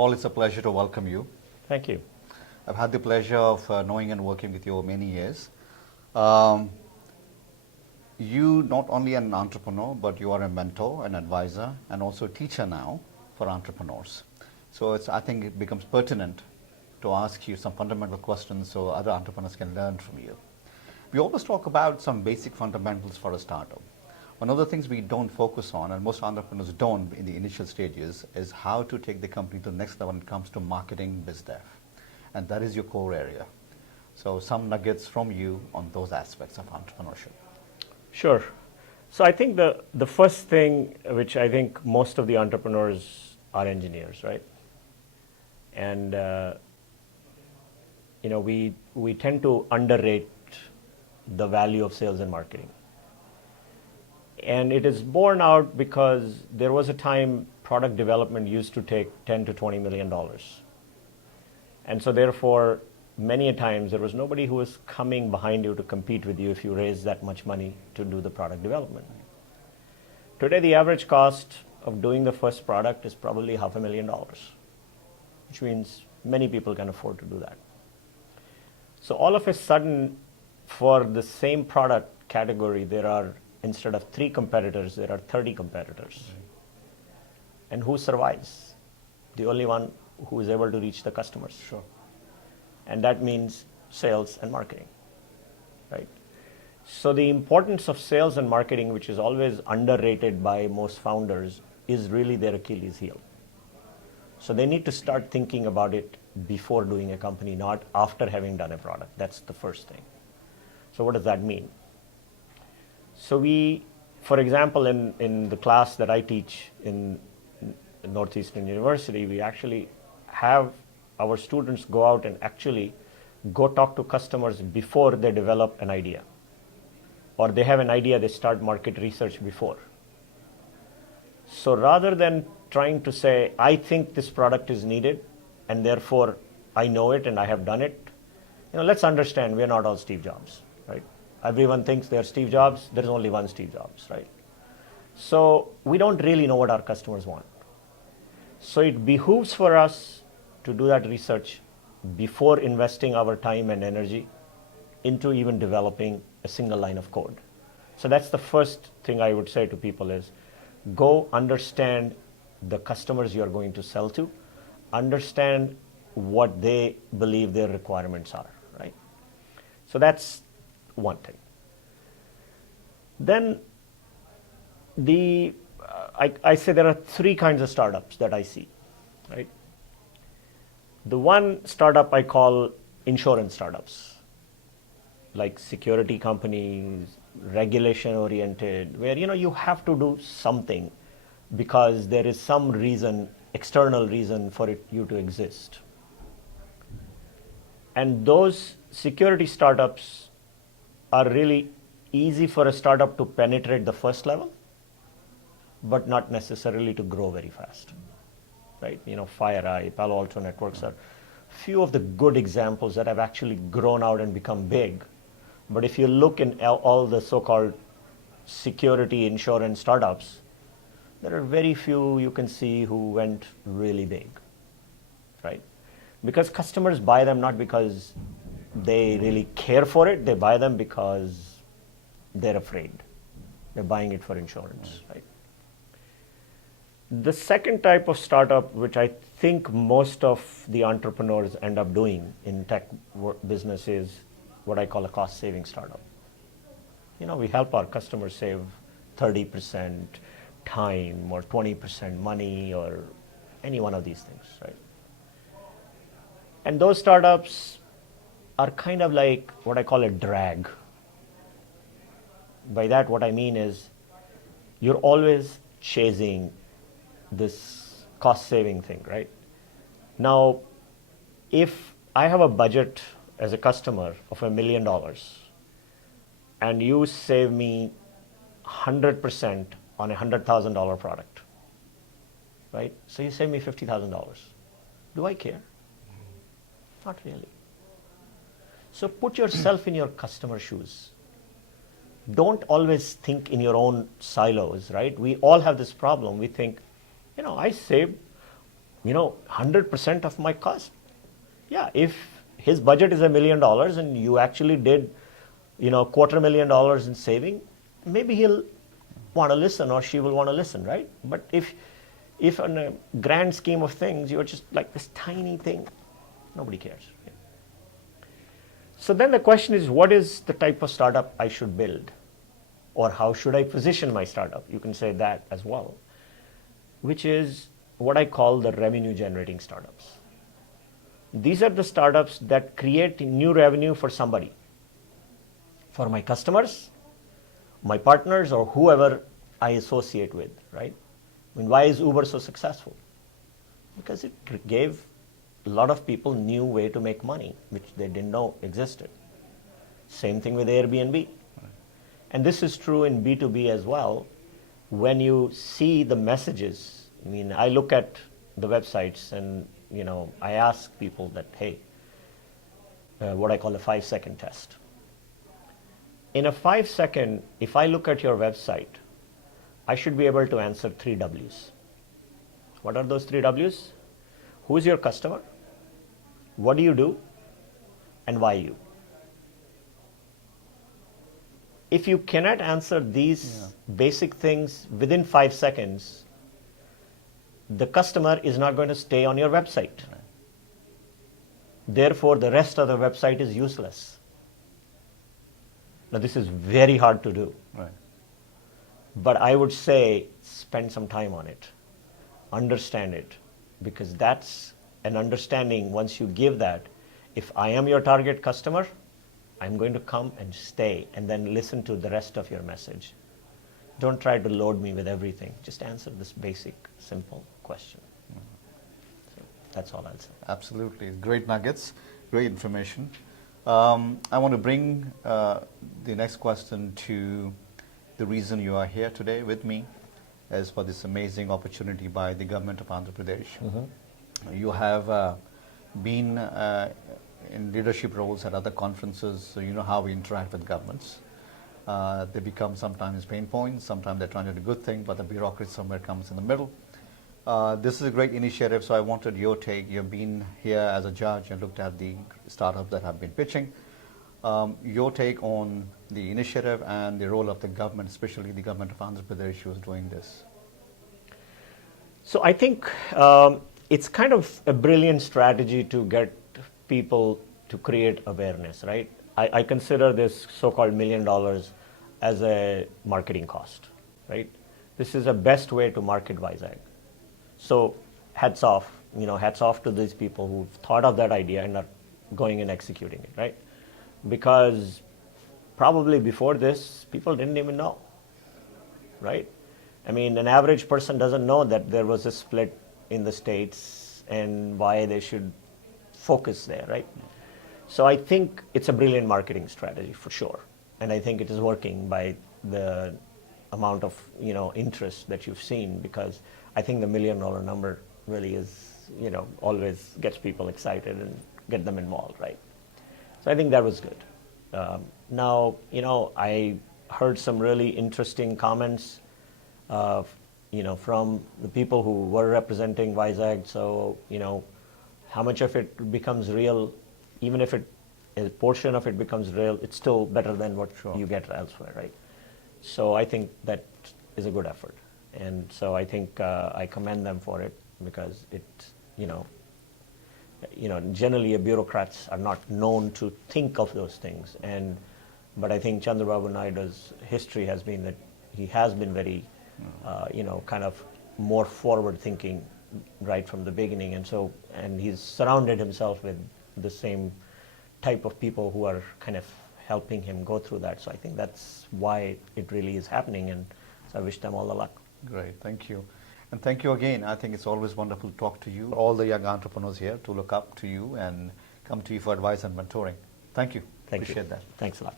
Paul, it's a pleasure to welcome you. Thank you. I've had the pleasure of knowing and working with you over many years. You not only an entrepreneur, but you are a mentor, an advisor, and also a teacher now for entrepreneurs. So I think it becomes pertinent to ask you some fundamental questions so other entrepreneurs can learn from you. We always talk about some basic fundamentals for a startup. One of the things we don't focus on, and most entrepreneurs don't in the initial stages, is how to take the company to the next level when it comes to marketing, biz dev. And that is your core area. So some nuggets from you on those aspects of entrepreneurship. Sure. So I think the first thing, which I think most of the entrepreneurs are engineers, right? And we tend to underrate the value of sales and marketing. And it is borne out because there was a time product development used to take $10 to $20 million. And so therefore, many a times there was nobody who was coming behind you to compete with you if you raised that much money to do the product development. Today, the average cost of doing the first product is probably $500,000, which means many people can afford to do that. So all of a sudden, for the same product category, there are, instead of 3 competitors, there are 30 competitors. And who survives? The only one who is able to reach the customers. Sure. And that means sales and marketing, right? So the importance of sales and marketing, which is always underrated by most founders, is really their Achilles heel. So they need to start thinking about it before doing a company, not after having done a product. That's the first thing. So what does that mean? So we, for example, in the class that I teach in Northeastern University, we actually have our students go out and actually go talk to customers before they develop an idea. Or they have an idea, they start market research before. So rather than trying to say, I think this product is needed, and therefore I know it and I have done it, let's understand we're not all Steve Jobs, right? Everyone thinks they're Steve Jobs. There's only one Steve Jobs, right? So we don't really know what our customers want. So it behooves for us to do that research before investing our time and energy into even developing a single line of code. So that's the first thing I would say to people is, go understand the customers you're going to sell to, understand what they believe their requirements are, right? So that's one thing. Then I say there are 3 kinds of startups that I see, right? The one startup I call insurance startups, like security companies, regulation oriented, where you have to do something because there is some reason, external reason for you to exist. And those security startups are really easy for a startup to penetrate the first level, but not necessarily to grow very fast, right? FireEye, Palo Alto Networks are few of the good examples that have actually grown out and become big. But if you look in all the so-called security insurance startups, there are very few you can see who went really big, right? Because customers buy them not because they really care for it, they buy them because they're afraid. They're buying it for insurance, right? The second type of startup, which I think most of the entrepreneurs end up doing in tech business, is what I call a cost-saving startup. We help our customers save 30% time or 20% money or any one of these things, right? And those startups are kind of like what I call a drag. By that, what I mean is you're always chasing this cost-saving thing, right? Now, if I have a budget as a customer of $1 million and you save me 100% on a $100,000 product, right? So you save me $50,000. Do I care? Not really. So put yourself in your customer's shoes. Don't always think in your own silos, right? We all have this problem. We think, I saved 100% of my cost. Yeah, if his budget is $1 million and you actually did, $250,000 in saving, maybe he'll want to listen or she will want to listen, right? But if in a grand scheme of things, you're just like this tiny thing, nobody cares. Yeah. So then the question is, what is the type of startup I should build? Or how should I position my startup? You can say that as well, which is what I call the revenue generating startups. These are the startups that create new revenue for somebody, for my customers, my partners, or whoever I associate with, right? I mean, why is Uber so successful? Because it gave a lot of people new way to make money, which they didn't know existed. Same thing with Airbnb. And this is true in B2B as well. When you see the messages, I mean, I look at the websites and, I ask people that, hey, what I call a 5-second test. In a 5-second, if I look at your website, I should be able to answer 3 W's. What are those 3 W's? Who is your customer? What do you do? And why you? If you cannot answer these basic things within 5 seconds, the customer is not going to stay on your website. Right. Therefore, the rest of the website is useless. Now, this is very hard to do. Right. But I would say spend some time on it. Understand it. Because that's an understanding. Once you give that, if I am your target customer, I'm going to come and stay and then listen to the rest of your message. Don't try to load me with everything. Just answer this basic, simple question. So that's all I'll say. Absolutely. Great nuggets, great information. I want to bring the next question to the reason you are here today with me is for this amazing opportunity by the government of Andhra Pradesh. Mm-hmm. You have been in leadership roles at other conferences, so you know how we interact with governments. They become sometimes pain points, sometimes they're trying to do a good thing, but the bureaucracy somewhere comes in the middle. This is a great initiative, so I wanted your take. You've been here as a judge and looked at the startups that have been pitching. Your take on the initiative and the role of the government, especially the government of Andhra Pradesh who is doing this. So I think it's kind of a brilliant strategy to get people to create awareness, right? I consider this so-called $1 million as a marketing cost, right? This is the best way to market Vizag. So hats off to these people who've thought of that idea and are going and executing it, right? Because probably before this, people didn't even know, right? I mean, an average person doesn't know that there was a split in the states and why they should focus there, right? So I think it's a brilliant marketing strategy for sure. And I think it is working by the amount of, interest that you've seen, because I think the $1 million number really is, always gets people excited and get them involved, right? So I think that was good. Now, I heard some really interesting comments, from the people who were representing Vizag. So, how much of it becomes real, even if a portion of it becomes real, it's still better than what you get elsewhere, right? So I think that is a good effort. And so I think I commend them for it, because it, generally bureaucrats are not known to think of those things. But I think Chandrababu Naidu's history has been that he has been very, kind of more forward thinking right from the beginning. And he's surrounded himself with the same type of people who are kind of helping him go through that. So I think that's why it really is happening. And so I wish them all the luck. Great, thank you. And thank you again. I think it's always wonderful to talk to you. All the young entrepreneurs here to look up to you and come to you for advice and mentoring. Thank you. Appreciate that. Thanks a lot.